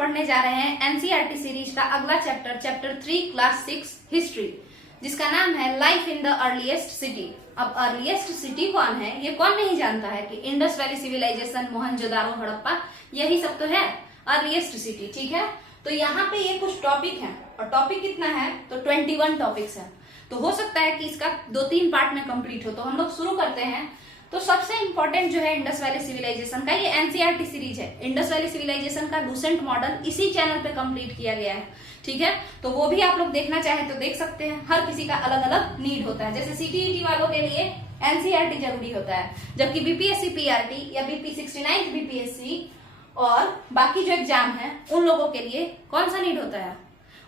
पढ़ने जा रहे हैं एनसीईआरटी सीरीज का अगला चैप्टर 3 क्लास 6 हिस्ट्री, जिसका नाम है life in the earliest city. अब अर्लीस्ट सिटी कौन है, ये कौन नहीं जानता है कि Indus Valley civilization, Mohenjodaro, Harappa, यही सब तो है अर्लीस्ट सिटी। ठीक है, तो यहाँ पे ये कुछ टॉपिक है और टॉपिक कितना है तो 21 टॉपिक्स है। तो हो सकता है कि इसका 2-3 पार्ट में कंप्लीट हो। तो हम लोग शुरू करते हैं। तो सबसे इंपॉर्टेंट जो है इंडस वैली सिविलाइजेशन का, ये एनसीईआरटी सीरीज है। इंडस वैली सिविलाइजेशन का लूसेंट मॉडल इसी चैनल पे कंप्लीट किया गया है। ठीक है, तो वो भी आप लोग देखना चाहे तो देख सकते हैं। हर किसी का अलग अलग नीड होता है। जैसे सीटीईटी वालों के लिए एनसीईआरटी जरूरी होता है, जबकि बीपीएससी पीआरटी या बीपी 69 बीपीएससी और बाकी जो एग्जाम है उन लोगों के लिए कौन सा नीड होता है,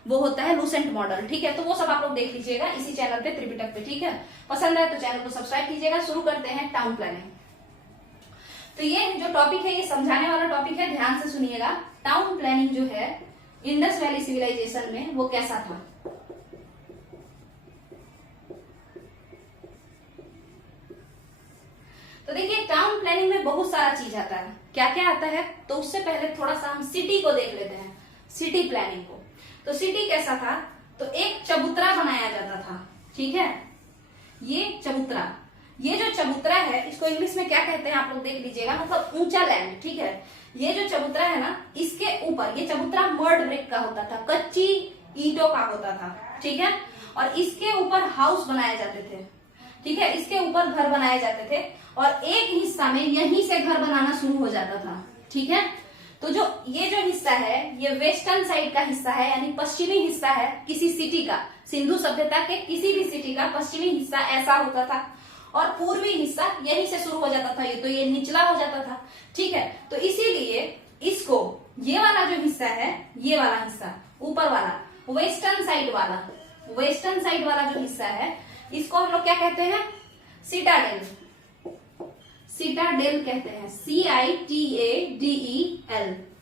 वो होता है लूसेंट मॉडल। ठीक है, तो वो सब आप लोग देख लीजिएगा इसी चैनल पे, त्रिपिटक पे। ठीक है, पसंद है तो चैनल को सब्सक्राइब कीजिएगा। शुरू करते हैं टाउन प्लानिंग। तो ये जो टॉपिक है ये समझाने वाला टॉपिक है, ध्यान से सुनिएगा। टाउन प्लानिंग जो है इंडस वैली सिविलाइजेशन में वो कैसा था। तो देखिए, टाउन प्लानिंग में बहुत सारा चीज आता है। क्या क्या आता है, तो उससे पहले थोड़ा सा हम सिटी को देख लेते हैं, सिटी प्लानिंग को। तो सिटी कैसा था, तो एक चबूतरा बनाया जाता था। ठीक है, ये चबूतरा, ये जो चबूतरा है इसको इंग्लिश में क्या कहते हैं आप लोग देख लीजिएगा, मतलब ऊंचा लैंड। ठीक है, ये जो चबूतरा है ना, इसके ऊपर ये चबूतरा मर्ड ब्रिक का होता था, कच्ची ईंटों का होता था। ठीक है, और इसके ऊपर हाउस बनाए जाते थे। ठीक है, इसके ऊपर घर बनाए जाते थे और एक हिस्सा में यहीं से घर बनाना शुरू हो जाता था। ठीक है, तो ये जो हिस्सा है ये वेस्टर्न साइड का हिस्सा है, यानी पश्चिमी हिस्सा है किसी सिटी का। सिंधु सभ्यता के किसी भी सिटी का पश्चिमी हिस्सा ऐसा होता था और पूर्वी हिस्सा यहीं से शुरू हो जाता था, तो ये निचला हो जाता था। ठीक है, तो इसीलिए इसको, ये वाला जो हिस्सा है, ये वाला हिस्सा ऊपर वाला वेस्टर्न साइड वाला जो हिस्सा है, इसको हम लोग क्या कहते हैं, सिटाडेल कहते हैं। CITADEL,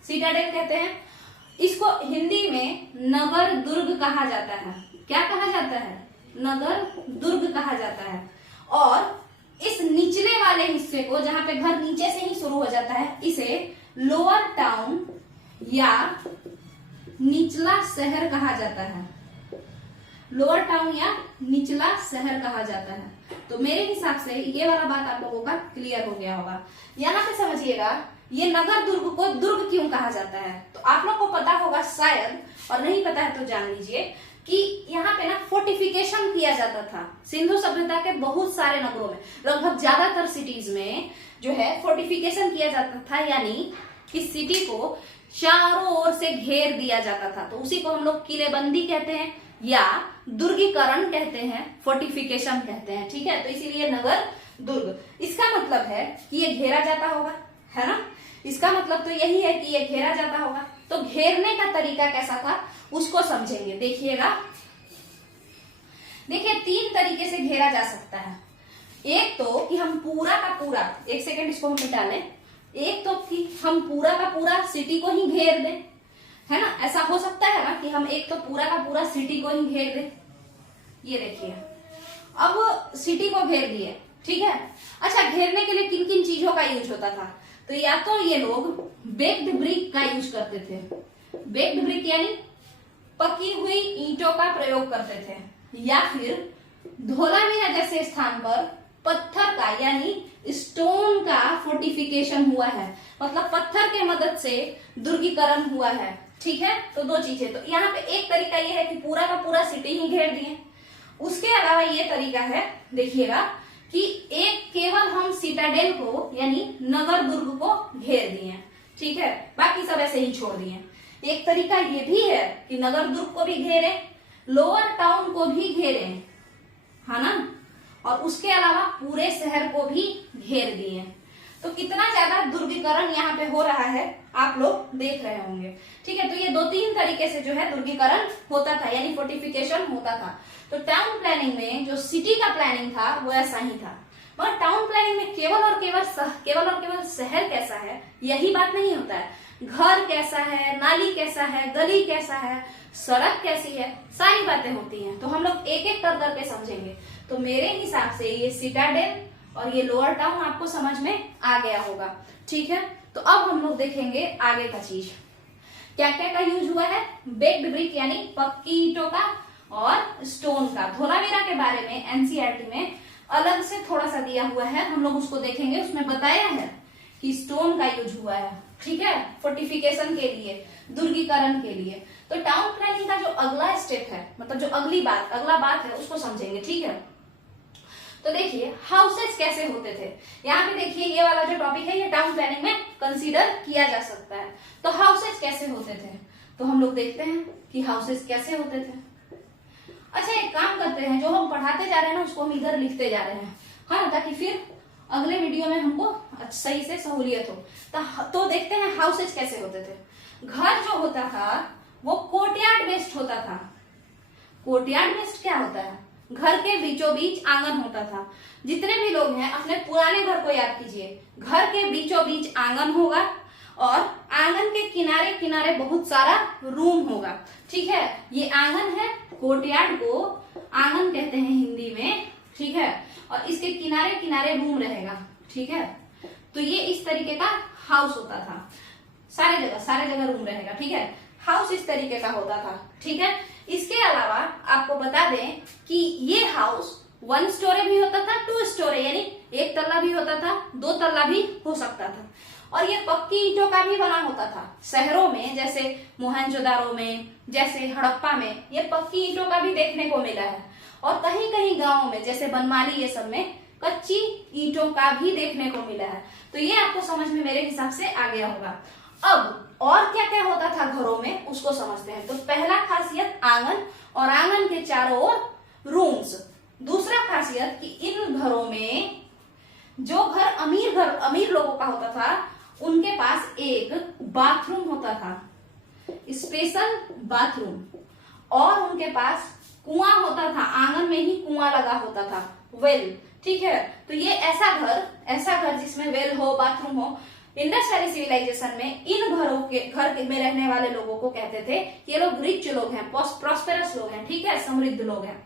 सिटाडेल कहते हैं। इसको हिंदी में नगर दुर्ग कहा जाता है। क्या कहा जाता है, नगर दुर्ग कहा जाता है। और इस निचले वाले हिस्से को, जहां पे घर नीचे से ही शुरू हो जाता है, इसे लोअर टाउन या निचला शहर कहा जाता है। लोअर टाउन या निचला शहर कहा जाता है। तो मेरे हिसाब से ये वाला बात आप लोगों का क्लियर हो गया होगा। यहाँ पे समझिएगा, ये नगर दुर्ग को दुर्ग क्यों कहा जाता है, तो आप लोग को पता होगा शायद, और नहीं पता है तो जान लीजिए कि यहाँ पे ना फोर्टिफिकेशन किया जाता था। सिंधु सभ्यता के बहुत सारे नगरों में, लगभग ज्यादातर सिटीज में जो है फोर्टिफिकेशन किया जाता था, यानी कि सिटी को चारों ओर से घेर दिया जाता था। तो उसी को हम लोग किलेबंदी कहते हैं या दुर्गीकरण कहते हैं, फोर्टिफिकेशन कहते हैं। ठीक है, तो इसीलिए नगर दुर्ग, इसका मतलब है कि ये घेरा जाता होगा, है ना। इसका मतलब तो यही है कि ये घेरा जाता होगा। तो घेरने का तरीका कैसा था उसको समझेंगे, देखिएगा। देखिए, 3 तरीके से घेरा जा सकता है। एक तो कि हम पूरा का पूरा, एक सेकेंड इसको हम मिटा लें, एक तो कि हम पूरा का पूरा सिटी को ही घेर दें, है ना। ऐसा हो सकता है ना कि हम एक तो पूरा का पूरा सिटी को ही घेर दें। ये देखिए, अब सिटी को घेर दिए। ठीक है, अच्छा, घेरने के लिए किन किन चीजों का यूज होता था, तो या तो ये लोग बेक्ड ब्रिक का यूज करते थे। बेक्ड ब्रिक यानी पकी हुई ईंटों का प्रयोग करते थे, या फिर धोलावीरा जैसे स्थान पर पत्थर का यानी स्टोन का फोर्टिफिकेशन हुआ है, मतलब पत्थर के मदद से दुर्गीकरण हुआ है। ठीक है, तो 2 चीजें। तो यहाँ पे एक तरीका ये है कि पूरा का पूरा सिटी ही घेर दिए। उसके अलावा ये तरीका है, देखिएगा, कि एक केवल हम सिटाडेल को यानी नगर दुर्ग को घेर दिए। ठीक है, बाकी सब ऐसे ही छोड़ दिए। एक तरीका ये भी है कि नगर दुर्ग को भी घेरे, लोअर टाउन को भी घेरे, है ना, और उसके अलावा पूरे शहर को भी घेर दिए। तो कितना ज्यादा दुर्गीकरण यहाँ पे हो रहा है आप लोग देख रहे होंगे। ठीक है, तो ये 2-3 तरीके से जो है दुर्गीकरण होता था, यानी फोर्टिफिकेशन होता था। तो टाउन प्लानिंग में जो सिटी का प्लानिंग था वो ऐसा ही था। मगर टाउन प्लानिंग में केवल और केवल शहर कैसा है यही बात नहीं होता है। घर कैसा है, नाली कैसा है, गली कैसा है, सड़क कैसी है, सारी बातें होती हैं। तो हम लोग एक एक कर करके समझेंगे। तो मेरे हिसाब से ये सिटाडेल और ये लोअर टाउन आपको समझ में आ गया होगा। ठीक है, तो अब हम लोग देखेंगे आगे का चीज। क्या क्या का यूज हुआ है? बेक्ड ब्रिक यानी पक्की ईंटों का और स्टोन का। धोलावीरा के बारे में एनसीईआरटी में अलग से थोड़ा सा दिया हुआ है, हम लोग उसको देखेंगे। उसमें बताया है कि स्टोन का यूज हुआ है, ठीक है, फोर्टिफिकेशन के लिए, दुर्गीकरण के लिए। तो टाउन प्लानिंग का जो अगला स्टेप है, मतलब जो अगला बात है, उसको समझेंगे, ठीक है। तो देखिए हाउसेस कैसे होते थे। यहाँ पे देखिए ये वाला जो टॉपिक है ये टाउन प्लानिंग में कंसीडर किया जा सकता है। तो हाउसेस कैसे होते थे, तो हम लोग देखते हैं कि हाउसेस कैसे होते थे। अच्छा एक काम करते हैं, जो हम पढ़ाते जा रहे हैं ना उसको हम इधर लिखते जा रहे हैं, हाँ, ताकि फिर अगले वीडियो में हमको सही से सहूलियत हो। तो देखते हैं हाउसेस कैसे होते थे। घर जो होता था वो कोर्टयार्ड बेस्ड होता था। कोर्टयार्ड बेस्ड क्या होता है? घर के बीचों बीच आंगन होता था। जितने भी लोग हैं अपने पुराने घर को याद कीजिए, घर के बीचों बीच आंगन होगा और आंगन के किनारे किनारे बहुत सारा रूम होगा, ठीक है। ये आंगन है, कोर्टयार्ड को आंगन कहते हैं हिंदी में, ठीक है, और इसके किनारे किनारे रूम रहेगा, ठीक है। तो ये इस तरीके का हाउस होता था, सारे जगह रूम रहेगा, ठीक है। हाउस इस तरीके का होता था, ठीक है। इसके अलावा आपको बता दें कि ये हाउस 1 स्टोरी भी होता था, 2 स्टोरी यानी 1 तल्ला भी होता था, 2 तल्ला भी हो सकता था, और ये पक्की ईंटों का भी बना होता था। शहरों में जैसे मोहनजोदारो में, जैसे हड़प्पा में ये पक्की ईंटों का भी देखने को मिला है, और कहीं कहीं गाँव में जैसे बनमाली ये सब में कच्ची ईंटों का भी देखने को मिला है। तो ये आपको समझ में मेरे हिसाब से आ गया होगा। अब और क्या क्या होता था घरों में उसको समझते हैं। तो पहला खासियत आंगन और आंगन के चारों ओर रूम्स। दूसरा खासियत कि इन घरों में जो अमीर लोगों का होता था उनके पास एक बाथरूम होता था, स्पेशल बाथरूम, और उनके पास कुआं होता था, आंगन में ही कुआं लगा होता था, वेल, ठीक है। तो ये ऐसा घर जिसमें वेल हो, बाथरूम हो। इंडस वैली सिविलाइजेशन में इन घर में रहने वाले लोगों को कहते थे ये लोग रिच लोग हैं, प्रॉस्पेरस लोग हैं, ठीक है, समृद्ध लोग हैं।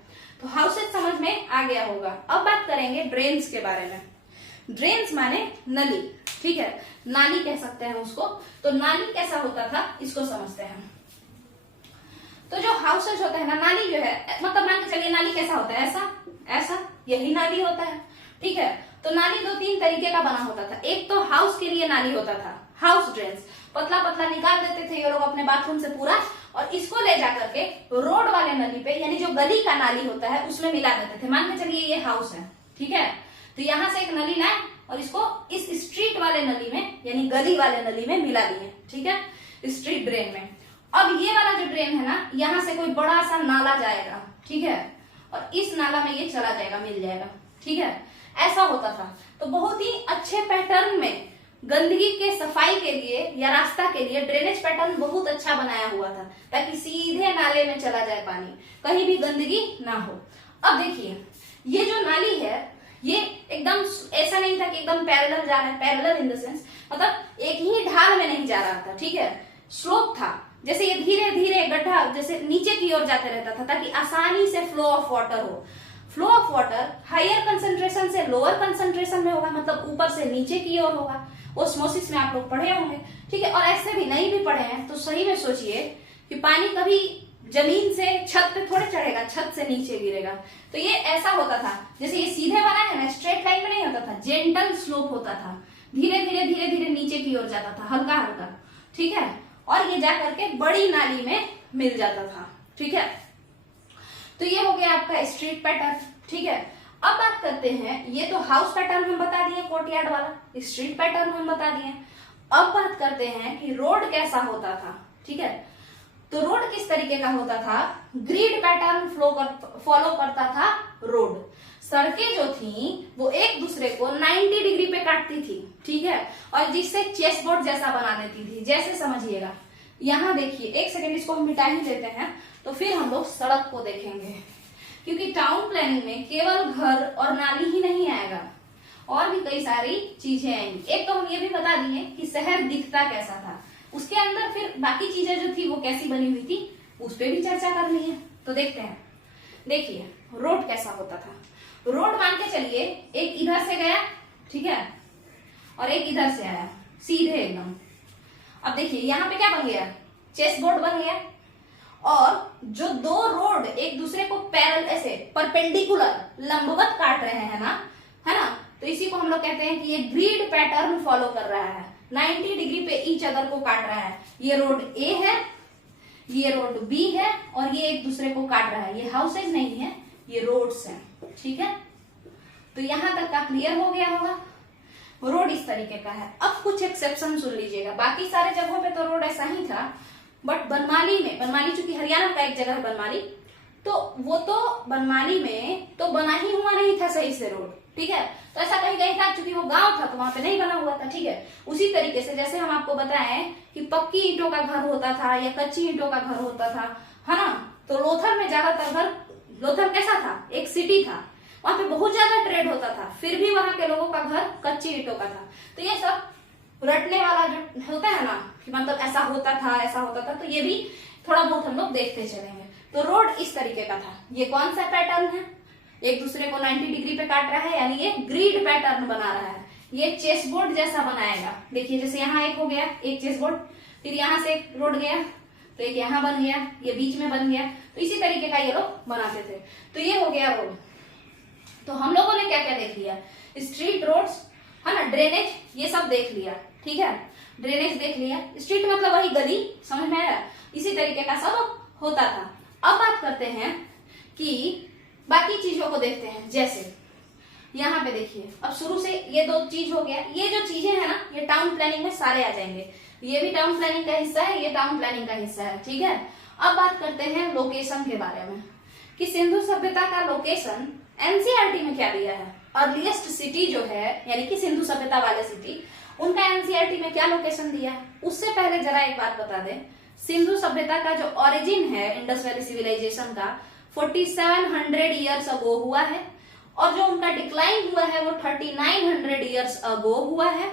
तो हाउसेस समझ में आ गया होगा। अब बात करेंगे ड्रेन्स के बारे में। ड्रेन्स माने नली, ठीक है, नाली कह सकते हैं उसको। तो नाली कैसा होता था इसको समझते हैं। तो जो हाउसेस होता है ना, नाली जो है, मतलब मान के चलिए नाली कैसा होता है, ऐसा यही नाली होता है, ठीक है। तो नाली 2-3 तरीके का बना होता था। एक तो हाउस के लिए नाली होता था, हाउस ड्रेन्स, पतला पतला निकाल देते थे ये लोग अपने बाथरूम से पूरा, और इसको ले जाकर के रोड वाले नली पे यानी जो गली का नाली होता है उसमें मिला देते थे। मान के चलिए ये हाउस है, ठीक है, तो यहाँ से एक नली लाए और इसको इस स्ट्रीट वाले नली में यानी गली वाले नली में मिला दिए, ठीक है, स्ट्रीट ड्रेन में। अब ये वाला जो ड्रेन है ना, यहाँ से कोई बड़ा सा नाला जाएगा, ठीक है, और इस नाला में ये चला जाएगा, मिल जाएगा, ठीक है, ऐसा होता था। तो बहुत ही अच्छे पैटर्न में गंदगी के सफाई के लिए या रास्ता के लिए ड्रेनेज पैटर्न बहुत अच्छा बनाया हुआ था, ताकि सीधे नाले में चला जाए पानी, कहीं भी गंदगी ना हो। अब देखिए ये जो नाली है ये एकदम ऐसा नहीं था कि एकदम पैरेलल जा रहा है, पैरेलल इन द सेंस मतलब एक ही ढाल में नहीं जा रहा था, ठीक है, स्लोप था। जैसे ये धीरे धीरे गड्ढा जैसे नीचे की ओर जाते रहता था, ताकि आसानी से फ्लो ऑफ वाटर हो। Flow of water higher concentration से लोअर कंसंट्रेशन में होगा, मतलब ऊपर से नीचे की ओर होगा। ओस्मोसिस में आप लोग पढ़े होंगे, ठीक है, और ऐसे भी नहीं भी पढ़े हैं तो सही में सोचिए कि पानी कभी जमीन से छत पे थोड़े चढ़ेगा, छत से नीचे गिरेगा। तो ये ऐसा होता था, जैसे ये सीधे वाला है ना, स्ट्रेट लाइन में नहीं होता था, जेंटल स्लोप होता था, धीरे धीरे धीरे धीरे नीचे की ओर जाता था, हल्का हल्का, ठीक है, और ये जा करके बड़ी नाली में मिल जाता था, ठीक है। तो ये हो गया आपका स्ट्रीट पैटर्न, ठीक है। अब बात करते हैं, ये तो हाउस पैटर्न हम बता दिए, कोर्टयार्ड वाला, स्ट्रीट पैटर्न हम बता दिए। अब बात करते हैं कि रोड कैसा होता था, ठीक है। तो रोड किस तरीके का होता था, ग्रिड पैटर्न फॉलो करता था रोड। सड़कें जो थी वो एक दूसरे को 90 डिग्री पे काटती थी, ठीक है, और जिससे चेस बोर्ड जैसा बना देती थी। जैसे समझिएगा, यहाँ देखिए, एक सेकेंड इसको हम मिटा ही देते हैं, तो फिर हम लोग सड़क को देखेंगे, क्योंकि टाउन प्लानिंग में केवल घर और नाली ही नहीं आएगा, और भी कई सारी चीजें आएंगी। एक तो हम ये भी बता दिए कि शहर दिखता कैसा था, उसके अंदर फिर बाकी चीजें जो थी वो कैसी बनी हुई थी उस पर भी चर्चा करनी है। तो देखते हैं, देखिए रोड कैसा होता था। रोड मान के चलिए एक इधर से गया, ठीक है, और एक इधर से आया, सीधे एकदम। अब देखिए यहाँ पे क्या बन गया, चेस बोर्ड बन गया। और जो दो रोड एक दूसरे को पैरल ऐसे परपेंडिकुलर लंबवत काट रहे हैं ना, है ना, तो इसी को हम लोग कहते हैं कि ये ग्रिड पैटर्न फॉलो कर रहा है, 90 डिग्री पे ईच अदर को काट रहा है। ये रोड ए है, ये रोड बी है, और ये एक दूसरे को काट रहा है। ये हाउसेज नहीं है, ये रोड्स हैं, ठीक है। तो यहां तक का क्लियर हो गया होगा। रोड इस तरीके का है। अब कुछ एक्सेप्शन सुन लीजिएगा, बाकी सारे जगहों पे तो रोड ऐसा ही था, बट बनमाली में, बनमाली चूंकि हरियाणा का एक जगह है बनमाली, तो वो तो बनमाली में तो बना ही हुआ नहीं था सही से रोड, ठीक है। तो ऐसा कहीं कहीं था, क्योंकि वो गांव था तो वहां पे नहीं बना हुआ था, ठीक है। उसी तरीके से जैसे हम आपको बताएं कि पक्की ईंटों का घर होता था या कच्ची ईंटों का घर होता था, है ना, तो लोथर में ज्यादातर घर, लोथर कैसा था, एक सिटी था, वहां पे बहुत ज्यादा ट्रेड होता था, फिर भी वहां के लोगों का घर कच्ची ईंटों का था। तो ये सब रटने वाला जो होता है ना, कि मतलब ऐसा होता था ऐसा होता था, तो ये भी थोड़ा बहुत हम लोग देखते चलेंगे। तो रोड इस तरीके का था। ये कौन सा पैटर्न है, एक दूसरे को 90 डिग्री पे काट रहा है, यानी ये ग्रिड पैटर्न बना रहा है। ये चेस बोर्ड जैसा बनाएगा। देखिए जैसे यहाँ एक हो गया, एक चेस बोर्ड, फिर यहाँ से एक रोड गया, तो एक यहाँ बन गया, ये बीच में बन गया, तो इसी तरीके का ये लोग बनाते थे। तो ये हो गया रोड। तो हम लोगों ने क्या क्या देख लिया, स्ट्रीट रोड्स, है ना, ड्रेनेज, ये सब देख लिया, ठीक है। ड्रेनेज देख लिया, स्ट्रीट मतलब वही गली, समझ में आया, इसी तरीके का सब होता था। अब बात करते हैं कि बाकी चीजों को देखते हैं। जैसे यहाँ पे देखिए, अब शुरू से ये दो चीज हो गया, ये जो चीजें है ना, ये टाउन प्लानिंग में सारे आ जाएंगे। ये भी टाउन प्लानिंग का हिस्सा है, ये टाउन प्लानिंग का हिस्सा है, ठीक है। अब बात करते हैं लोकेशन के बारे में, कि सिंधु सभ्यता का लोकेशन एनसीईआरटी में क्या दिया है। अर्लीस्ट सिटी जो है, यानी कि सिंधु सभ्यता वाले सिटी, उनका एनसीईआरटी में क्या लोकेशन दिया है। उससे पहले जरा एक बात बता दें, सिंधु सभ्यता का जो ओरिजिन है इंडस वैली सिविलाइजेशन का 4700 ईयर्स अगो हुआ है, और जो उनका डिक्लाइन हुआ है वो 3900 ईयर्स अगो हुआ है,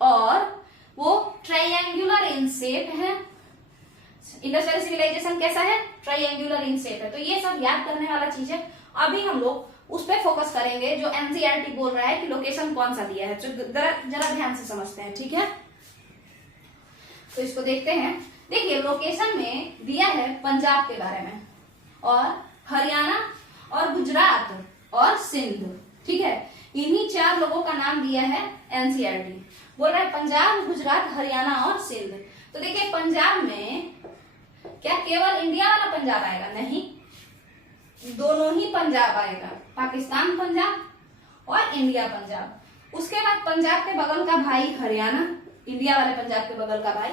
और वो ट्रायंगुलर इन शेप है। इंडस वैली सिविलाइजेशन कैसा है, ट्रायंगुलर इन शेप है। तो ये सब याद करने वाला चीज है। अभी हम लोग उस पर फोकस करेंगे जो एनसीईआरटी बोल रहा है कि लोकेशन कौन सा दिया है। जरा ध्यान से समझते हैं, ठीक है। तो इसको देखते हैं। देखिए लोकेशन में दिया है पंजाब के बारे में, और हरियाणा, और गुजरात, और सिंध, ठीक है। इन्हीं 4 लोगों का नाम दिया है एनसीईआरटी। बोल रहा है पंजाब, गुजरात, हरियाणा और सिंध। तो देखिए पंजाब में क्या केवल इंडिया वाला पंजाब आएगा, नहीं, दोनों ही पंजाब आएगा, पाकिस्तान पंजाब और इंडिया पंजाब। उसके बाद पंजाब के बगल का भाई हरियाणा, इंडिया वाले पंजाब के बगल का भाई,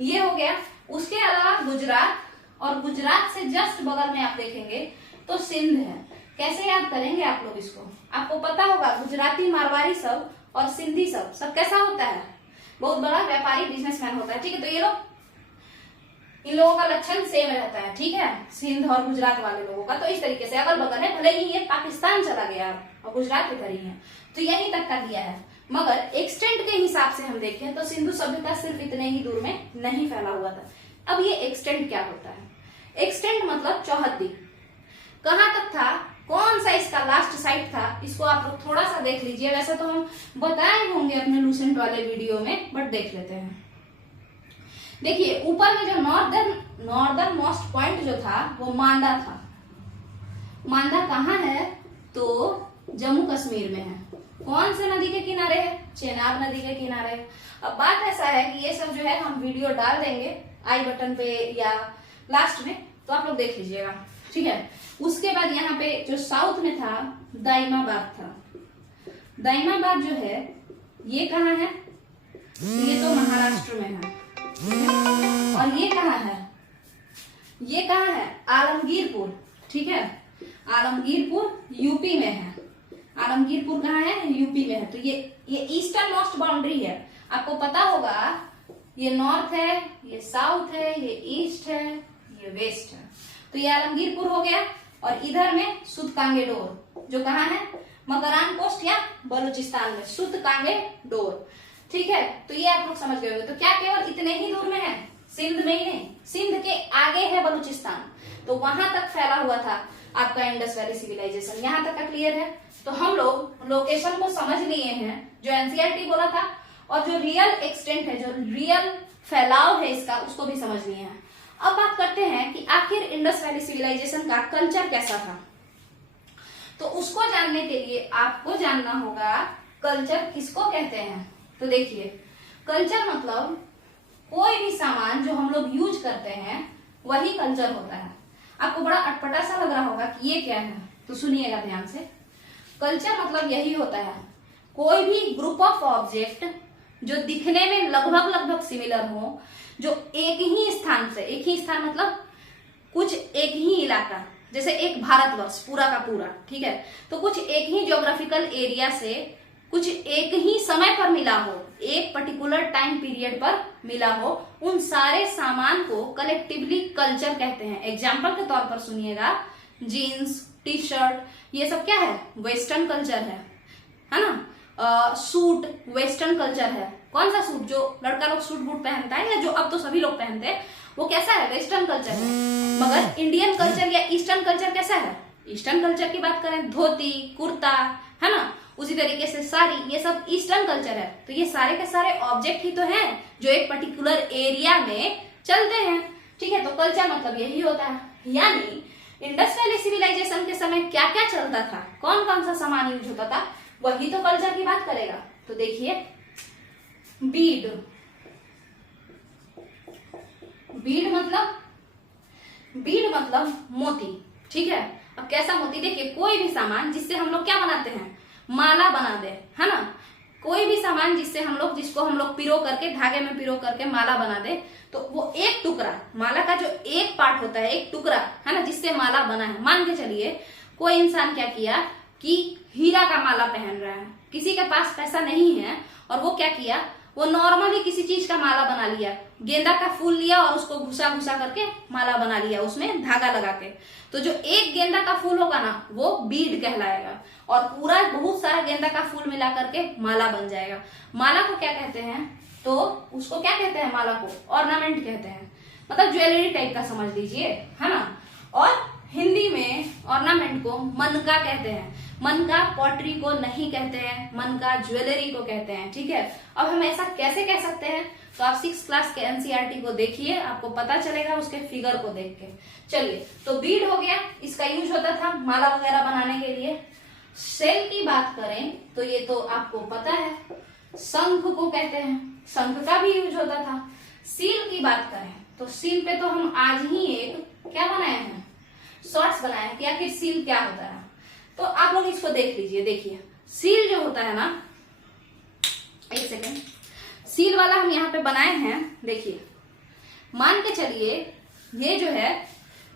ये हो गया। उसके अलावा गुजरात, और गुजरात से जस्ट बगल में आप देखेंगे तो सिंध है। कैसे याद करेंगे आप लोग इसको, आपको पता होगा गुजराती, मारवाड़ी सब और सिंधी सब कैसा होता है, बहुत बड़ा व्यापारी बिजनेसमैन होता है, ठीक है। तो ये लोग, इन लोगों का लक्षण सेम रहता है, ठीक है, सिंध और गुजरात वाले लोगों का। तो इस तरीके से अगल बगल है, भले ही ये पाकिस्तान चला गया और गुजरात इधर ही है, तो यहीं तक का दिया है। मगर एक्सटेंट के हिसाब से हम देखें तो सिंधु सभ्यता सिर्फ इतने ही दूर में नहीं फैला हुआ था। अब ये एक्सटेंट क्या होता है, एक्सटेंट मतलब चौहद्दी, कहां तक था, कौन सा इसका लास्ट साइट था, इसको आप लोग थोड़ा सा देख लीजिए। वैसे तो हम बताए होंगे अपने लूसेंट वाले वीडियो में, बट देख लेते हैं। देखिए ऊपर में जो नॉर्दर्न मोस्ट पॉइंट जो था वो मांदा था। मांदा कहाँ है, तो जम्मू कश्मीर में है। कौन से नदी के किनारे है, चेनाब नदी के किनारे। अब बात ऐसा है कि ये सब जो है हम वीडियो डाल देंगे आई बटन पे या लास्ट में, तो आप लोग देख लीजिएगा, ठीक है। उसके बाद यहाँ पे जो साउथ में था दाइमाबाद था। दाइमाबाद जो है ये कहाँ है, ये तो महाराष्ट्र में है। और ये कहाँ है, ये कहाँ है, आलमगीरपुर, ठीक है, आलमगीरपुर यूपी में है। आलमगीरपुर कहाँ है, यूपी में है। तो ये ईस्टर्न मोस्ट बाउंड्री है। आपको पता होगा ये नॉर्थ है, ये साउथ है, ये ईस्ट है, ये वेस्ट है। तो ये आलमगीरपुर हो गया। और इधर में सुतकांगेडोर जो कहाँ है, मकरान कोस्ट या बलूचिस्तान में, सुतकांगेडोर, ठीक है। तो ये आप लोग समझ गए होंगे। तो क्या केवल इतने ही दूर में है, सिंध में ही नहीं, सिंध के आगे है बलूचिस्तान, तो वहां तक फैला हुआ था आपका इंडस वैली सिविलाइजेशन। यहाँ तक का क्लियर है। तो हम लोग लोकेशन को समझ लिए हैं जो एनसीईआरटी बोला था, और जो रियल एक्सटेंट है, जो रियल फैलाव है इसका, उसको भी समझ लिए हैं। अब बात करते हैं कि आखिर इंडस वैली सिविलाइजेशन का कल्चर कैसा था। तो उसको जानने के लिए आपको जानना होगा कल्चर किसको कहते हैं। तो देखिए, कल्चर मतलब कोई भी सामान जो हम लोग यूज करते हैं वही कल्चर होता है। आपको बड़ा अटपटा सा लग रहा होगा कि ये क्या है, तो सुनिएगा ध्यान से। कल्चर मतलब यही होता है, कोई भी ग्रुप ऑफ ऑब्जेक्ट जो दिखने में लगभग सिमिलर हो, जो एक ही स्थान मतलब कुछ एक ही इलाका, जैसे एक भारतवर्ष पूरा का पूरा, ठीक है, तो कुछ एक ही ज्योग्राफिकल एरिया से कुछ एक ही समय पर मिला हो, एक पर्टिकुलर टाइम पीरियड पर मिला हो, उन सारे सामान को कलेक्टिवली कल्चर कहते हैं। एग्जाम्पल के तौर पर सुनिएगा, जीन्स, टी शर्ट, ये सब क्या है, वेस्टर्न कल्चर है ना। सूट वेस्टर्न कल्चर है। कौन सा सूट, जो लड़का लोग सूट बूट पहनता है या जो अब तो सभी लोग पहनते हैं, वो कैसा है, वेस्टर्न कल्चर है। मगर इंडियन कल्चर या ईस्टर्न कल्चर कैसा है, ईस्टर्न कल्चर की बात करें, धोती कुर्ता है ना, उसी तरीके से साड़ी, ये सब ईस्टर्न कल्चर है। तो ये सारे के सारे ऑब्जेक्ट ही तो हैं जो एक पर्टिकुलर एरिया में चलते हैं, ठीक है। तो कल्चर मतलब यही होता है। यानी इंडस वैली सिविलाइजेशन के समय क्या क्या चलता था, कौन कौन सा सामान यूज होता था, वही तो कल्चर की बात करेगा। तो देखिए, बीड मतलब मोती, ठीक है। अब कैसा मोती, देखिए कोई भी सामान जिससे हम लोग क्या बनाते हैं, माला बना दे, है ना। कोई भी सामान जिसको हम लोग पिरो करके, धागे में पिरो करके माला बना दे, तो वो एक टुकड़ा, माला का जो एक पार्ट होता है, एक टुकड़ा है ना, जिससे माला बना है। मान के चलिए कोई इंसान क्या किया कि हीरा का माला पहन रहा है, किसी के पास पैसा नहीं है, और वो क्या किया, वो नॉर्मली किसी चीज का माला बना लिया, गेंदा का फूल लिया और उसको घुसा घुसा करके माला बना लिया, उसमें धागा लगा के। तो जो एक गेंदा का फूल होगा ना, वो बीड कहलाएगा, और पूरा बहुत सारा गेंदा का फूल मिला करके माला बन जाएगा। माला को क्या कहते हैं, तो उसको क्या कहते हैं, माला को ऑर्नामेंट कहते हैं, मतलब ज्वेलरी टाइप का समझ लीजिए, है ना। और हिंदी में ऑर्नामेंट को मनका कहते हैं। मनका पॉटरी को नहीं कहते हैं, मनका ज्वेलरी को कहते हैं, ठीक है। अब हम ऐसा कैसे कह सकते हैं, तो आप 6th क्लास के एनसीईआरटी को देखिए, आपको पता चलेगा उसके फिगर को देख के। चलिए, तो बीड हो गया, इसका यूज होता था माला वगैरह बनाने के लिए। सेल की बात करें तो ये तो आपको पता है, शंख को कहते हैं, शंख का भी यूज होता था। सील की बात करें तो सील पे तो हम आज ही एक क्या बनाए हैं, शॉर्ट्स बनाए हैं कि आखिर सील क्या होता है। तो आप लोग इसको देख लीजिए। देखिए, सील जो होता है ना, एक सेकेंड, सील वाला हम यहाँ पे बनाए हैं। देखिए, मान के चलिए ये जो है,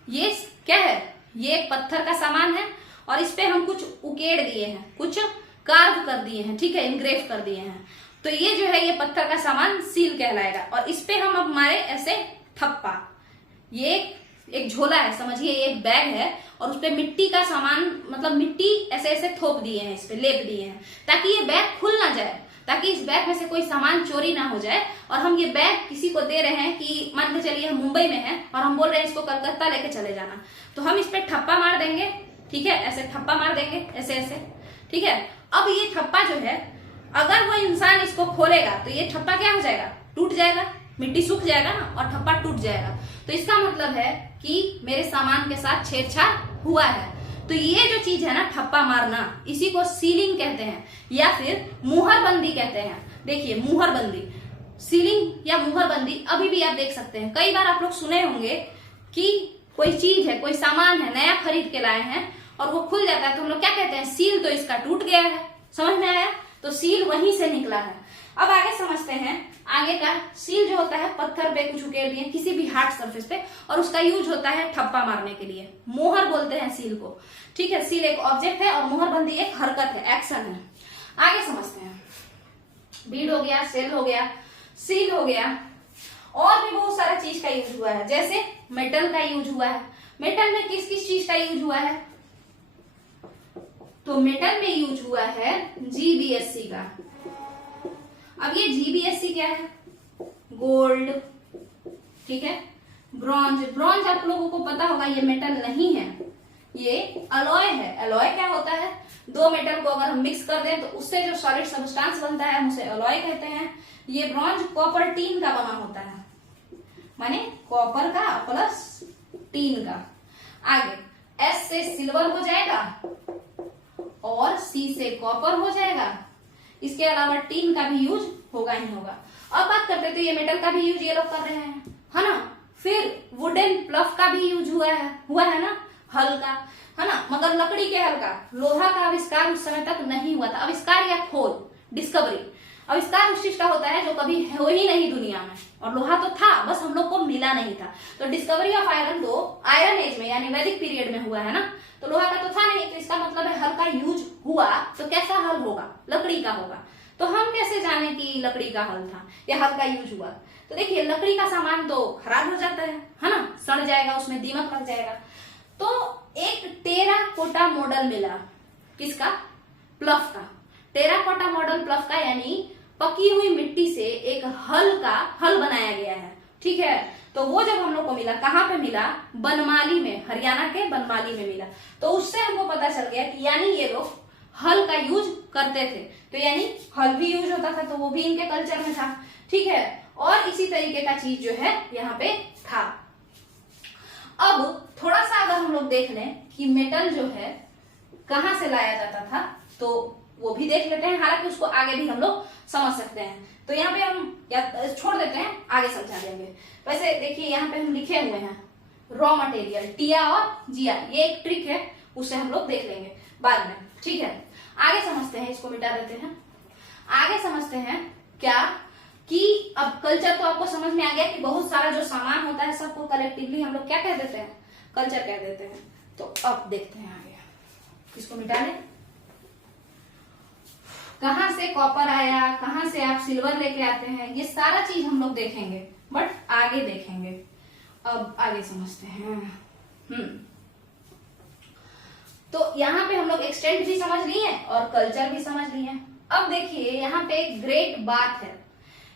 ये क्या है, ये एक पत्थर का सामान है, और इस पे हम कुछ उकेड़ दिए हैं, कुछ कार्व कर दिए हैं, ठीक है, इनग्रेव कर दिए हैं। तो ये जो है, ये पत्थर का सामान सील कहलाएगा। और इस पे हम अब मारे ऐसे थप्पा, ये एक झोला है, समझिए ये एक बैग है, और उस पे मिट्टी का सामान, मतलब मिट्टी ऐसे ऐसे थोप दिए हैं, इस पे लेप दिए हैं, ताकि ये बैग खुल ना जाए, ताकि इस बैग में से कोई सामान चोरी ना हो जाए। और हम ये बैग किसी को दे रहे हैं कि मान के चलिए हम मुंबई में हैं और हम बोल रहे हैं इसको कलकत्ता लेके चले जाना, तो हम इस पे ठप्पा मार देंगे, ठीक है, ऐसे ठप्पा मार देंगे, ऐसे ऐसे, ठीक है। अब ये ठप्पा जो है, अगर वो इंसान इसको खोलेगा तो ये ठप्पा क्या हो जाएगा, टूट जाएगा, मिट्टी सूख जाएगा ना, और ठप्पा टूट जाएगा। तो इसका मतलब है कि मेरे सामान के साथ छेड़छाड़ हुआ है। तो ये जो चीज है ना, ठप्पा मारना, इसी को सीलिंग कहते हैं, या फिर मुहरबंदी कहते हैं। देखिए, मुहरबंदी, सीलिंग या मुहरबंदी अभी भी आप देख सकते हैं। कई बार आप लोग सुने होंगे कि कोई चीज है, कोई सामान है, नया खरीद के लाए हैं और वो खुल जाता है, तो हम लोग क्या कहते हैं, सील तो इसका टूट गया है। समझ में आया, तो सील वहीं से निकला है। अब आगे समझते हैं, आगे का सील जो होता है, पत्थर पे कुछ उकेर दिए किसी भी हार्ड सरफेस पे, और उसका यूज होता है ठप्पा मारने के लिए। मोहर बोलते हैं सील को, ठीक है। सील एक ऑब्जेक्ट है और मोहरबंदी एक हरकत है, एक्शन है। आगे समझते हैं, बीड हो गया, सेल हो गया, सील हो गया, और भी बहुत सारा चीज का यूज हुआ है। जैसे मेटल का यूज हुआ है। मेटल में किस किस चीज का यूज हुआ है, तो मेटल में यूज हुआ है जीबीएससी का। अब ये जीबीएससी क्या है, गोल्ड, ठीक है, ब्रॉन्ज। ब्रॉन्ज आप लोगों को पता होगा ये मेटल नहीं है, ये अलॉय है। अलॉय क्या होता है, दो मेटल को अगर हम मिक्स कर दें तो उससे जो सॉलिड सबस्टेंस बनता है हम उसे अलॉय कहते हैं। ये ब्रॉन्ज कॉपर टीन का बना होता है। माने कॉपर का प्लस टीन का। आगे एस से सिल्वर हो जाएगा और सी से कॉपर हो जाएगा। इसके अलावा टीन का भी यूज होगा ही होगा। अब बात करते तो ये मेटल का भी यूज ये लोग कर रहे हैं, है ना। फिर वुडन प्लफ का भी यूज हुआ है ना, हल का, है ना। मगर लकड़ी के हल का, लोहा का आविष्कार उस समय तक नहीं हुआ था। आविष्कार या खोज, डिस्कवरी, आविष्कार उस चीज का होता है जो कभी हो ही नहीं दुनिया में, और लोहा तो था, बस हम लोग को मिला नहीं था। तो डिस्कवरी ऑफ आयरन तो आयरन एज में यानी वैदिक पीरियड में हुआ है ना। तो लोहा का तो था नहीं, तो इसका मतलब है हल का यूज हुआ। तो कैसा हल होगा? लकड़ी का होगा। तो हम कैसे जाने कि लकड़ी का हल था या हल का यूज हुआ? तो देखिए लकड़ी का सामान तो खराब हो जाता है ना, सड़ जाएगा, उसमें दीमक लग जाएगा। तो एक टेराकोटा मॉडल मिला, किसका? प्लफ का। टेराकोटा मॉडल प्लफ का, यानी पकी हुई मिट्टी से एक हल बनाया गया है, ठीक है। तो वो जब हम लोग को मिला, कहाँ पे मिला? बनमाली में, हरियाणा के बनमाली में मिला। तो उससे हमको पता चल गया कि यानी ये लोग हल का यूज करते थे। तो यानी हल भी यूज होता था, तो वो भी इनके कल्चर में था, ठीक है। और इसी तरीके का चीज जो है यहाँ पे था। अब थोड़ा सा अगर हम लोग देख लें कि मेटल जो है कहाँ से लाया जाता था, तो वो भी देख लेते हैं। हालांकि उसको आगे भी हम लोग समझ सकते हैं, तो यहाँ पे हम या छोड़ देते हैं, आगे समझा देंगे। वैसे देखिए यहाँ पे हम लिखे हुए हैं रॉ मटेरियल, टिया और जिया, ये एक ट्रिक है, उसे हम लोग देख लेंगे बाद में, ठीक है। आगे समझते हैं, इसको मिटा देते हैं। आगे समझते हैं क्या कि अब कल्चर तो आपको समझ में आ गया कि बहुत सारा जो सामान होता है सबको कलेक्टिवली हम लोग क्या कह देते हैं? कल्चर कह देते हैं। तो अब देखते हैं आगे, इसको मिटा लें। कहां से कॉपर आया, कहां से आप सिल्वर लेके आते हैं, ये सारा चीज हम लोग देखेंगे, बट आगे देखेंगे। अब आगे समझते हैं। तो यहाँ पे हम लोग एक्सटेंट भी समझ लिए और कल्चर भी समझ लिए। अब देखिए यहाँ पे ग्रेट बाथ है,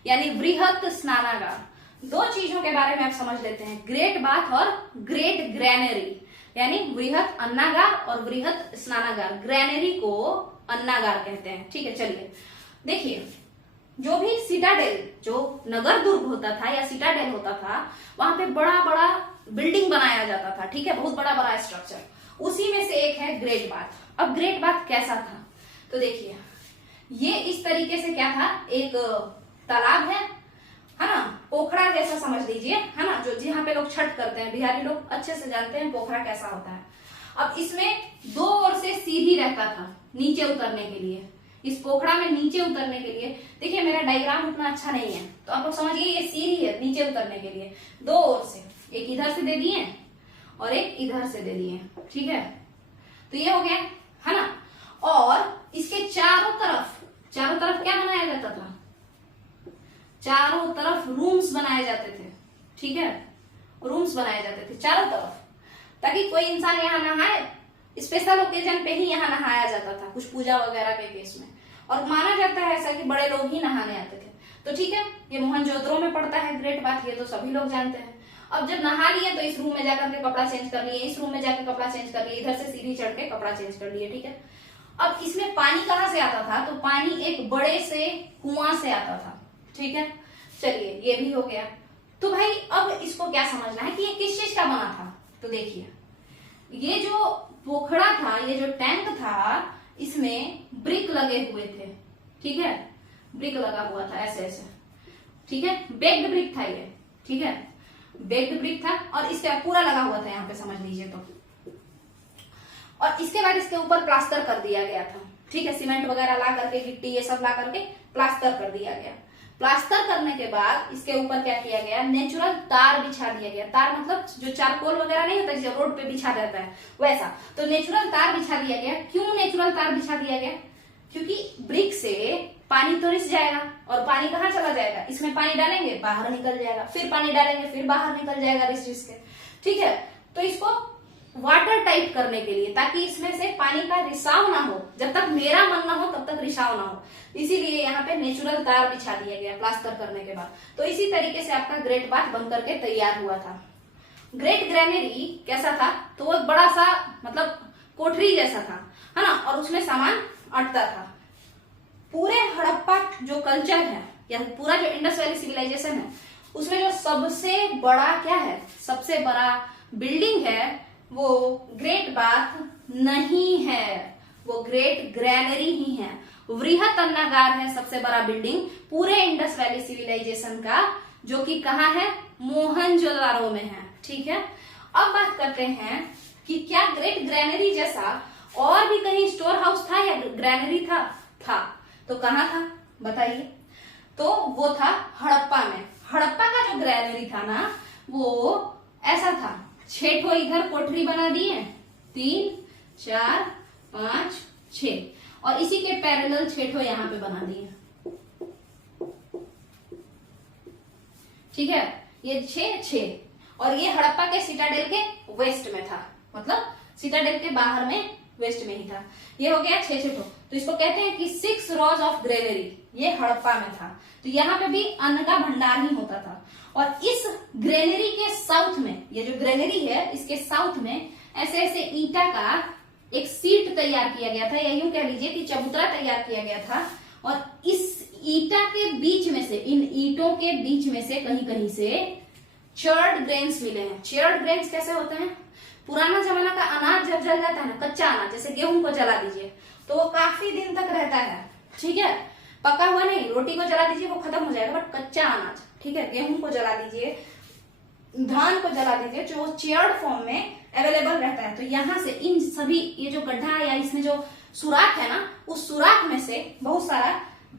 यानी वृहत स्नानागार। दो चीजों के बारे में आप समझ लेते हैं, ग्रेट बाथ और ग्रेट ग्रैनरी, यानी वृहत अन्नागार और वृहत स्नानागार। ग्रैनरी को अन्नागार कहते हैं, ठीक है। चलिए देखिए, जो भी सिटाडेल, जो नगर दुर्ग होता था या सिटाडेल होता था, वहां पे बड़ा बड़ा बिल्डिंग बनाया जाता था, ठीक है, बहुत बड़ा बड़ा स्ट्रक्चर। उसी में से एक है ग्रेट बाथ। अब ग्रेट बाथ कैसा था? तो देखिए ये इस तरीके से क्या था, एक तालाब है ना, पोखरा जैसा समझ लीजिए, है ना, जो जहाँ पे लोग छठ करते हैं, बिहारी लोग अच्छे से जानते हैं पोखरा कैसा होता है। अब इसमें दो ओर से सीढ़ी रहता था नीचे उतरने के लिए। इस पोखरा में नीचे उतरने के लिए, देखिए मेरा डायग्राम उतना अच्छा नहीं है, तो आप लोग समझिए ये सीढ़ी है नीचे उतरने के लिए, दो ओर से, एक इधर से दे दिए और एक इधर से दे दिए, ठीक है। तो ये हो गया, है ना। और इसके चारों तरफ क्या बनाया जाता था? चारों तरफ रूम्स बनाए जाते थे, ठीक है, रूम्स बनाए जाते थे चारों तरफ, ताकि कोई इंसान यहाँ नहाए। स्पेशल ओकेजन पे ही यहाँ नहाया जाता था, कुछ पूजा वगैरह के केस में, और माना जाता है ऐसा कि बड़े लोग ही नहाने आते थे। तो ठीक है, ये मोहनजोदड़ो में पड़ता है ग्रेट बाथ, ये तो सभी लोग जानते हैं। अब जब नहा लिए तो इस रूम में जाकर के कपड़ा चेंज कर लिए, इस रूम में जाकर कपड़ा चेंज कर लिए, इधर से सीढ़ी चढ़ के कपड़ा चेंज कर लिए, ठीक है। अब इसमें पानी कहाँ से आता था? तो पानी एक बड़े से कुआं से आता था, ठीक है। चलिए ये भी हो गया। तो भाई अब इसको क्या समझना है कि ये किस चीज का बना था? तो देखिए ये जो पोखरा था, ये जो टैंक था, इसमें ब्रिक लगे हुए थे, ठीक है, ब्रिक लगा हुआ था ऐसे ऐसे, ठीक है, बेक्ड ब्रिक था ये, ठीक है, बेक्ड ब्रिक था, और इसके पूरा लगा हुआ था यहाँ पे, समझ लीजिए। तो और इसके बाद इसके ऊपर प्लास्टर कर दिया गया था, ठीक है, सीमेंट वगैरह ला करके, गिट्टी ये सब ला करके प्लास्टर कर दिया गया। प्लास्टर करने के बाद इसके ऊपर क्या किया गया? नेचुरल तार बिछा दिया गया। तार मतलब जो चारकोल वगैरह नहीं होता जो रोड पे बिछा रहता है वैसा, तो नेचुरल तार बिछा दिया गया। क्यों नेचुरल तार बिछा दिया गया? क्योंकि ब्रिक से पानी तो रिस जाएगा, और पानी कहाँ चला जाएगा? इसमें पानी डालेंगे बाहर निकल जाएगा, फिर पानी डालेंगे फिर बाहर निकल जाएगा रिस रिस के, ठीक है। तो इसको वाटर टाइप करने के लिए, ताकि इसमें से पानी का रिसाव ना हो, जब तक मेरा मन ना हो तब तक रिसाव ना हो, इसीलिए यहाँ पे नेचुरल तार बिछा दिया गया प्लास्टर करने के बाद। तो इसी तरीके से आपका ग्रेट बाथ बन करके तैयार हुआ था। ग्रेट ग्रैनरी कैसा था? तो वो एक बड़ा सा मतलब कोठरी जैसा था, है ना, और उसमें सामान अटता था। पूरे हड़प्पा जो कल्चर है या पूरा जो इंडस वैली सिविलाइजेशन है, उसमें जो सबसे बड़ा क्या है, सबसे बड़ा बिल्डिंग है वो ग्रेट बाथ नहीं है, वो ग्रेट ग्रैनरी ही है। वृहत अन्नागार है सबसे बड़ा बिल्डिंग पूरे इंडस वैली सिविलाइजेशन का, जो कि कहाँ है, मोहनजोदारो में है। ठीक है, अब बात करते हैं कि क्या ग्रेट ग्रैनरी जैसा और भी कहीं स्टोर हाउस था या ग्रैनरी था? तो कहाँ था बताइए? तो वो था हड़प्पा में। हड़प्पा का जो ग्रैनरी था ना वो ऐसा था, 6 ठो इधर कोठरी बना दी है, 3 4 5 6, और इसी के पैरेलल 6 ठो यहाँ पे बना दिए। ठीक है, ये 6 और ये हड़प्पा के सिटाडेल के वेस्ट में था, मतलब सिटाडेल के बाहर में वेस्ट में ही था। ये हो गया 6 ठो। तो इसको कहते हैं कि 6 रॉज ऑफ ग्रेनरी, ये हड़प्पा में था। तो यहाँ पे भी अन्न का भंडार ही होता था। और इस ग्रेनरी के साउथ में, ये जो ग्रेनरी है इसके साउथ में ऐसे ऐसे ईंटा का एक सीट तैयार किया गया था, या यूं कह लीजिए कि चबूतरा तैयार किया गया था। और इस ईंटा के बीच में से, इन ईंटों के बीच में से कहीं कहीं से चर्ड ग्रेन्स मिले हैं। चर्ड ग्रेन्स कैसे होते हैं? पुराना जमाना का अनाज जब जल जाता है ना, कच्चा अनाज, जैसे गेहूं को जला दीजिए तो वो काफी दिन तक रहता है। ठीक है, पका हुआ नहीं, रोटी को जला दीजिए वो खत्म हो जाएगा, बट कच्चा अनाज, ठीक है, गेहूं को जला दीजिए, धान को जला दीजिए, जो चेयर्ड फॉर्म में अवेलेबल रहता है। तो यहाँ से इन सभी, ये जो गड्ढा या इसमें जो सुराख है ना, उस सुराख में से बहुत सारा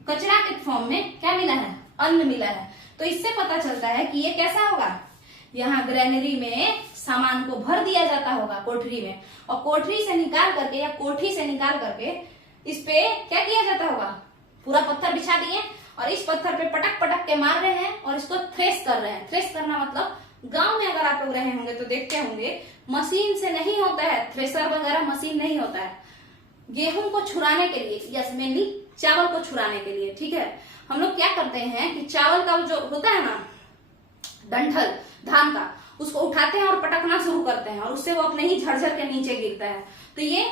कचरा के फॉर्म में क्या मिला है, अन्न मिला है। तो इससे पता चलता है कि ये कैसा होगा, यहाँ ग्रेनरी में सामान को भर दिया जाता होगा कोठरी में, और कोठरी से निकाल करके या कोठी से निकाल करके इस पे क्या किया जाता होगा, पूरा पत्थर बिछा दिए और इस पत्थर पे पटक पटक के मार रहे हैं और इसको थ्रेस कर रहे हैं। थ्रेस करना मतलब गांव में अगर आप लोग रहे होंगे तो देखते होंगे मशीन से नहीं होता है, थ्रेसर वगैरह मशीन नहीं होता है, गेहूं को छुड़ाने के लिए, यस मेनली चावल को छुड़ाने के लिए। ठीक है, हम लोग क्या करते हैं कि चावल का जो होता है ना डंठल धान का, उसको उठाते हैं और पटकना शुरू करते हैं और उससे वो अपने ही झरझर के नीचे गिरता है। तो ये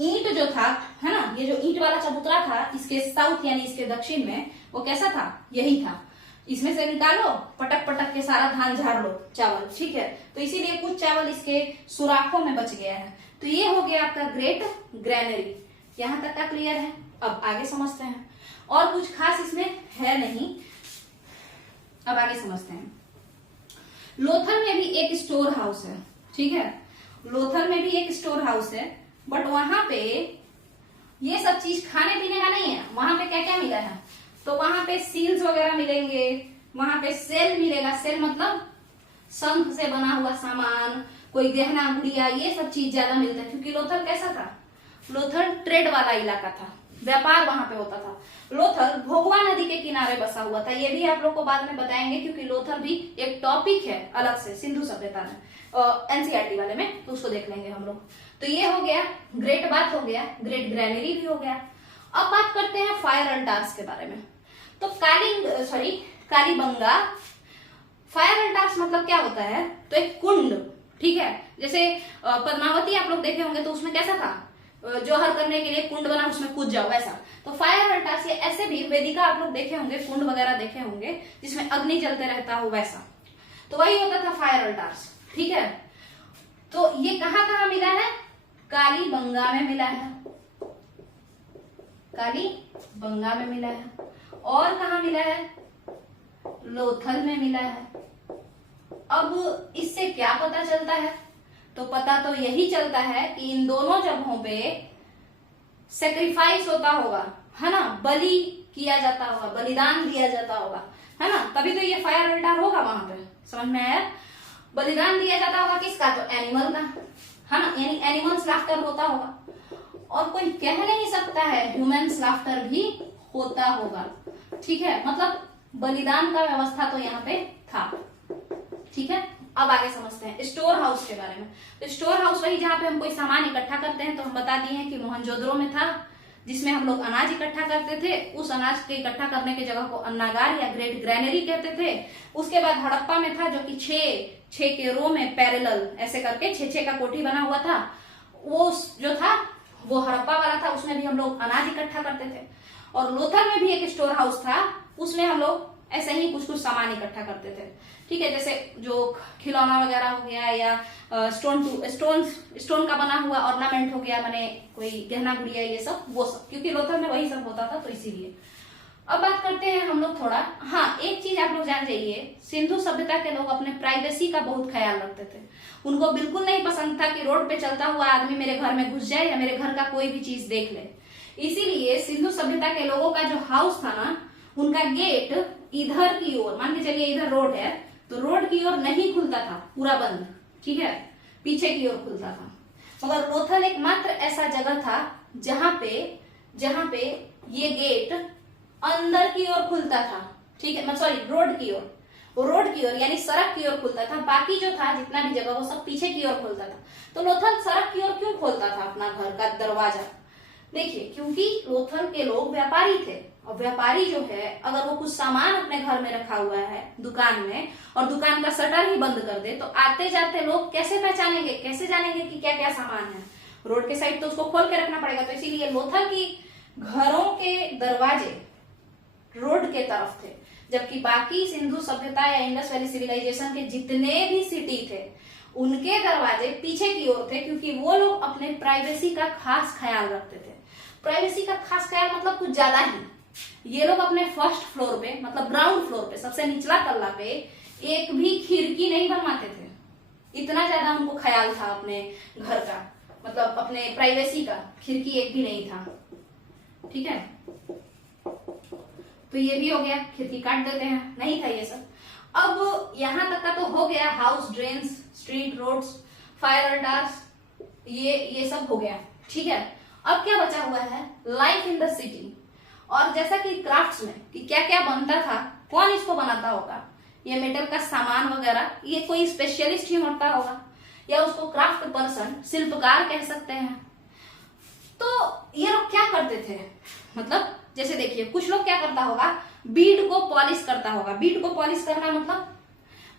ईंट जो था, है ना, ये जो ईंट वाला चबूतरा था इसके साउथ यानी इसके दक्षिण में, वो कैसा था, यही था। इसमें से निकालो, पटक पटक के सारा धान झाड़ लो, चावल। ठीक है, तो इसीलिए कुछ चावल इसके सुराखों में बच गया है। तो ये हो गया आपका ग्रेट ग्रैनरी। यहां तक का क्लियर है? अब आगे समझते हैं, और कुछ खास इसमें है नहीं, अब आगे समझते हैं। लोथल में भी एक स्टोर हाउस है। ठीक है, लोथल में भी एक स्टोर हाउस है, बट वहां पे ये सब चीज खाने पीने का नहीं है। वहां पे क्या क्या मिला है, तो वहां पे सील्स वगैरह मिलेंगे, वहां पे सेल मिलेगा। सेल मतलब शंख से बना हुआ सामान, कोई गहना गुड़िया, ये सब चीज ज्यादा मिलता है, क्योंकि लोथल कैसा था, लोथल ट्रेड वाला इलाका था, व्यापार वहां पे होता था। लोथल भोगवा नदी के किनारे बसा हुआ था। ये भी आप लोग को बाद में बताएंगे, क्योंकि लोथल भी एक टॉपिक है अलग से सिंधु सभ्यता में, एनसीईआरटी वाले में, तो उसको देख लेंगे हम लोग। तो ये हो गया ग्रेट बाथ, हो गया ग्रेट ग्रैनरी भी हो गया। अब बात करते हैं फायर अल्टार्स के बारे में। तो कालीबंगा फायर अल्टार्स मतलब क्या होता है, तो एक कुंड। ठीक है, जैसे पद्मावती आप लोग देखे होंगे तो उसमें कैसा था, जोहर करने के लिए कुंड बना, उसमें कूद जाओ, वैसा। तो फायर अल्टार्स ये ऐसे भी वेदिका आप लोग देखे होंगे, कुंड वगैरह देखे होंगे जिसमें अग्नि जलते रहता हो, वैसा। तो वही होता था फायर अल्टार्स। ठीक है, तो ये कहाँ कहाँ मिला है, कालीबंगा में मिला है, कालीबंगा में मिला है, और कहाँ मिला है, लोथल में मिला है। अब इससे क्या पता चलता है, तो पता तो यही चलता है कि इन दोनों जगहों पे सेक्रीफाइस होता होगा, है ना, बलि किया जाता होगा, बलिदान दिया जाता होगा, है ना, तभी तो ये फायर अल्टार होगा वहां पे। समझ में आया? बलिदान दिया जाता होगा किसका, तो एनिमल का, है ना, यानी एनिमल स्लाफ्टर होता होगा। और कोई कह नहीं सकता है ह्यूमन स्लाफ्टर भी होता होगा। ठीक है, मतलब बलिदान का व्यवस्था तो यहाँ पे था। ठीक है, अब आगे समझते हैं स्टोर हाउस के बारे में। तो स्टोर हाउस वही जहाँ पे हम कोई सामान इकट्ठा करते हैं। तो हम बता दिए हैं कि मोहनजोदड़ो में था, जिसमें हम लोग अनाज इकट्ठा करते थे। उस अनाज के इकट्ठा करने की जगह को अन्नागार या ग्रेट ग्रैनरी कहते थे। उसके बाद हड़प्पा में था, जो कि 6 के रो में पैरेलल ऐसे करके 6 का कोठी बना हुआ था। वो जो था वो हड़प्पा वाला था, उसमें भी हम लोग अनाज इकट्ठा करते थे। और लोथल में भी एक स्टोर हाउस था, उसमें हम लोग ऐसे ही कुछ कुछ सामान इकट्ठा करते थे। ठीक है, जैसे जो खिलौना वगैरह हो गया या स्टोन का बना हुआ ऑर्नामेंट हो गया, माने कोई गहना गुड़िया, ये सब वो सब, क्योंकि लोथल में वही सब होता था, तो इसीलिए। अब बात करते हैं हम लोग थोड़ा, हाँ एक चीज आप लोग जान जाइए, सिंधु सभ्यता के लोग अपने प्राइवेसी का बहुत ख्याल रखते थे। उनको बिल्कुल नहीं पसंद था कि रोड पे चलता हुआ आदमी मेरे घर में घुस जाए या मेरे घर का कोई भी चीज देख ले। इसीलिए सिंधु सभ्यता के लोगों का जो हाउस था ना, उनका गेट इधर की ओर, मान के चलिए इधर रोड है तो रोड की ओर नहीं खुलता था, पूरा बंद, ठीक है, पीछे की ओर खुलता था। मगर लोथल एकमात्र ऐसा जगह था जहां पे ये गेट अंदर की ओर खुलता था। ठीक है, सॉरी, रोड की ओर, वो रोड की ओर यानी सड़क की ओर खुलता था। बाकी जो था जितना भी जगह वो सब पीछे की ओर खुलता था। तो लोथल सड़क की ओर क्यों खोलता था अपना घर का दरवाजा? देखिए, क्योंकि लोथल के लोग व्यापारी थे, और व्यापारी जो है अगर वो कुछ सामान अपने घर में रखा हुआ है दुकान में, और दुकान का शटर ही बंद कर दे, तो आते जाते लोग कैसे पहचानेंगे, कैसे जानेंगे कि क्या क्या सामान है? रोड के साइड तो उसको खोल के रखना पड़ेगा। तो इसीलिए लोथल की घरों के दरवाजे रोड के तरफ थे, जबकि बाकी सिंधु सभ्यता या इंडस वैली सिविलाइजेशन के जितने भी सिटी थे उनके दरवाजे पीछे की ओर थे, क्योंकि वो लोग अपने प्राइवेसी का खास ख्याल रखते थे। प्राइवेसी का खास ख्याल मतलब कुछ ज्यादा ही। ये लोग अपने फर्स्ट फ्लोर पे, मतलब ग्राउंड फ्लोर पे, सबसे निचला तल्ला पे एक भी खिड़की नहीं बनवाते थे। इतना ज्यादा उनको ख्याल था अपने घर का, मतलब अपने प्राइवेसी का। खिड़की एक भी नहीं था। ठीक है, तो ये भी हो गया, खिड़की काट देते हैं, नहीं था ये सब। अब यहां तक का तो हो गया, house, drains, street, roads, fire अड्डास, ये सब हो गया। ठीक है, अब क्या बचा हुआ है? Life in the city. और जैसा कि क्राफ्ट्स में कि क्या क्या बनता था, कौन इसको बनाता होगा, ये मेटल का सामान वगैरह, ये कोई स्पेशलिस्ट ही बनता होगा, या उसको क्राफ्ट पर्सन, शिल्पकार कह सकते हैं। तो ये लोग क्या करते थे, मतलब जैसे देखिए, कुछ लोग क्या करता होगा, बीड को पॉलिश करता होगा। बीड को पॉलिश करना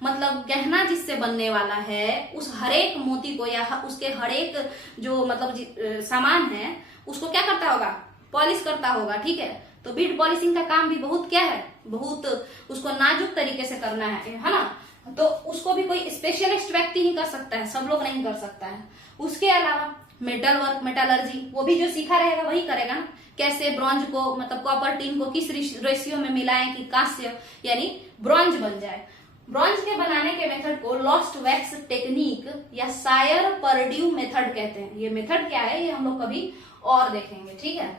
मतलब गहना जिससे बनने वाला है, उस हरेक मोती को या उसके हरेक जो मतलब सामान है, उसको क्या करता होगा, पॉलिश करता होगा। ठीक है, तो बीड पॉलिशिंग का काम भी बहुत क्या है, बहुत उसको नाजुक तरीके से करना है ना। तो उसको भी कोई स्पेशलिस्ट व्यक्ति ही कर सकता है, सब लोग नहीं कर सकता है। उसके अलावा मेटल वर्क, मेटलर्जी, वो भी जो सीखा रहेगा वही करेगा ना। कैसे ब्रॉन्ज को, मतलब कॉपर टीन को किस रेशियो में मिलाएं कि कांस्य यानी ब्रॉन्ज बन जाए। ब्रॉन्ज के बनाने के मेथड को लॉस्ट वैक्स टेक्निक या सायर परड्यू मेथड कहते हैं। ये मेथड क्या है, ये हम लोग कभी और देखेंगे। ठीक है,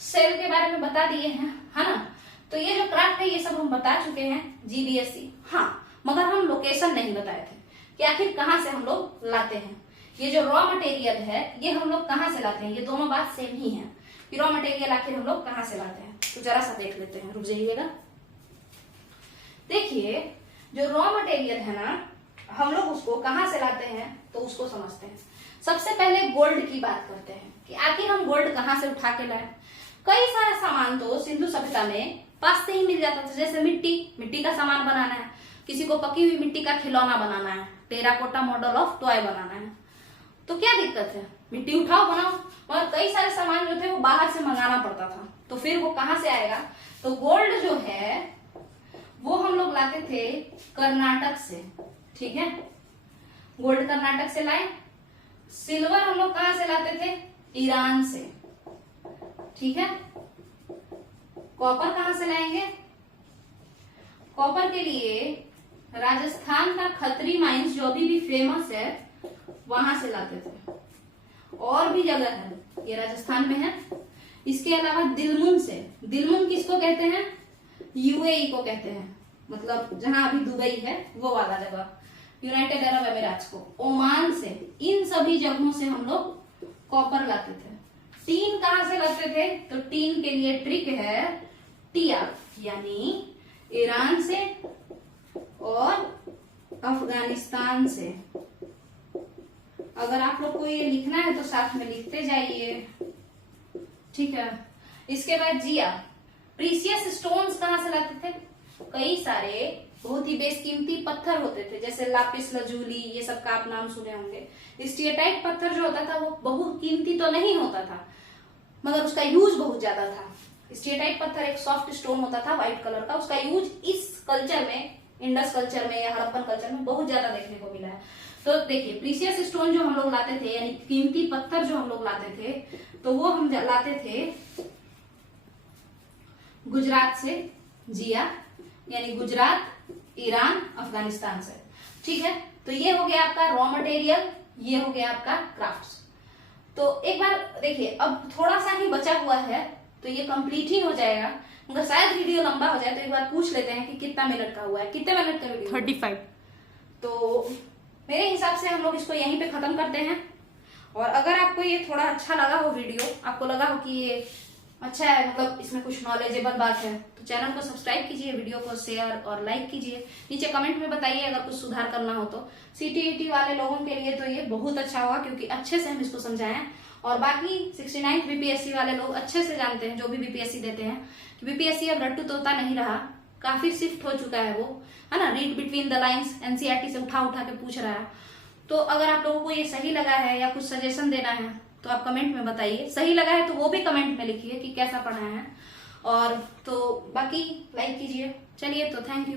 सेल के बारे में बता दिए हैं, है ना। तो ये जो क्राफ्ट है ये सब हम बता चुके हैं जीबीएसई। हाँ, मगर हम लोकेशन नहीं बताए थे कि आखिर कहाँ से हम लोग लाते हैं। ये जो रॉ मटेरियल है ये हम लोग कहाँ से लाते हैं, ये दोनों बात सेम ही है कि रॉ मटेरियल आखिर हम लोग कहाँ से लाते हैं। तो जरा सा देख लेते हैं, रुक जाइएगा। देखिए, जो रॉ मटेरियल है ना, हम लोग उसको कहाँ से लाते हैं तो उसको समझते हैं। सबसे पहले गोल्ड की बात करते हैं कि आखिर हम गोल्ड कहाँ से उठा के लाए। कई सारा सामान तो सिंधु सभ्यता में पास से ही मिल जाता था। जैसे मिट्टी का सामान बनाना है, किसी को पकी हुई मिट्टी का खिलौना बनाना है, टेराकोटा मॉडल ऑफ टॉय बनाना है, तो क्या दिक्कत है, मिट्टी उठाओ बनाओ। और कई सारे सामान जो थे वो बाहर से मंगाना पड़ता था, तो फिर वो कहाँ से आएगा। तो गोल्ड जो है वो हम लोग लाते थे कर्नाटक से। ठीक है, गोल्ड कर्नाटक से लाए। सिल्वर हम लोग कहाँ से लाते थे, ईरान से। ठीक है, कॉपर कहाँ से लाएंगे, कॉपर के लिए राजस्थान का खत्री माइंस जो अभी भी फेमस है वहां से लाते थे। और भी जगह है, ये राजस्थान में है। इसके अलावा दिलमुन से, दिलमुन किसको कहते हैं, यूएई को कहते हैं, मतलब जहां अभी दुबई है वो वाला जगह, यूनाइटेड अरब अमीरात को, ओमान से, इन सभी जगहों से हम लोग कॉपर लाते थे। टीन कहां से लाते थे, तो टीन के लिए ट्रिक है टिया, यानी ईरान से और अफगानिस्तान से। अगर आप लोग को ये लिखना है तो साथ में लिखते जाइए। ठीक है, इसके बाद जिया, प्रीसियस स्टोन्स कहां से लाते थे, कई सारे बहुत ही बेशकीमती पत्थर होते थे, जैसे लापिस लजूली, ये सब का आप नाम सुने होंगे। स्टीएटाइट पत्थर जो होता था वो बहुत कीमती तो नहीं होता था, मगर उसका यूज बहुत ज्यादा था। स्टेटाइट पत्थर एक सॉफ्ट स्टोन होता था व्हाइट कलर का, उसका यूज इस कल्चर में, इंडस कल्चर में या हड़प्पन कल्चर में बहुत ज्यादा देखने को मिला है। तो देखिए प्रीशियस स्टोन जो हम लोग लाते थे, यानी कीमती पत्थर जो हम लोग लाते थे, तो वो हम लाते थे गुजरात से, जिया यानी गुजरात, ईरान, अफगानिस्तान से। ठीक है, तो ये हो गया आपका रॉ मटेरियल, ये हो गया आपका क्राफ्ट्स। तो एक बार देखिए, अब थोड़ा सा ही बचा हुआ है तो ये कंप्लीट ही हो जाएगा, मगर शायद वीडियो लंबा हो जाए, तो एक बार पूछ लेते हैं कि कितना मिनट का हुआ है, कितने मिनट का वीडियो? 35। तो मेरे हिसाब से हम लोग इसको यहीं पे खत्म करते हैं। और अगर आपको ये थोड़ा अच्छा लगा हो वीडियो, आपको लगा हो कि ये अच्छा है, मतलब इसमें कुछ नॉलेजेबल बात है, तो चैनल को सब्सक्राइब कीजिए, वीडियो को शेयर और लाइक कीजिए। नीचे कमेंट में बताइए अगर कुछ सुधार करना हो तो। सीटीईटी वाले लोगों के लिए तो ये बहुत अच्छा होगा, क्योंकि अच्छे से हम इसको समझाएं। और बाकी 69th बीपीएससी वाले लोग अच्छे से जानते हैं, जो भी बीपीएससी देते हैं, कि बीपीएससी अब रट्टू तोता नहीं रहा, काफी शिफ्ट हो चुका है वो, है ना। Read between the lines NCERT से उठा उठा के पूछ रहा है। तो अगर आप लोगों को ये सही लगा है या कुछ सजेशन देना है तो आप कमेंट में बताइए। सही लगा है तो वो भी कमेंट में लिखिए कि कैसा पढ़ाया है। और तो बाकी लाइक कीजिए। चलिए, तो थैंक यू।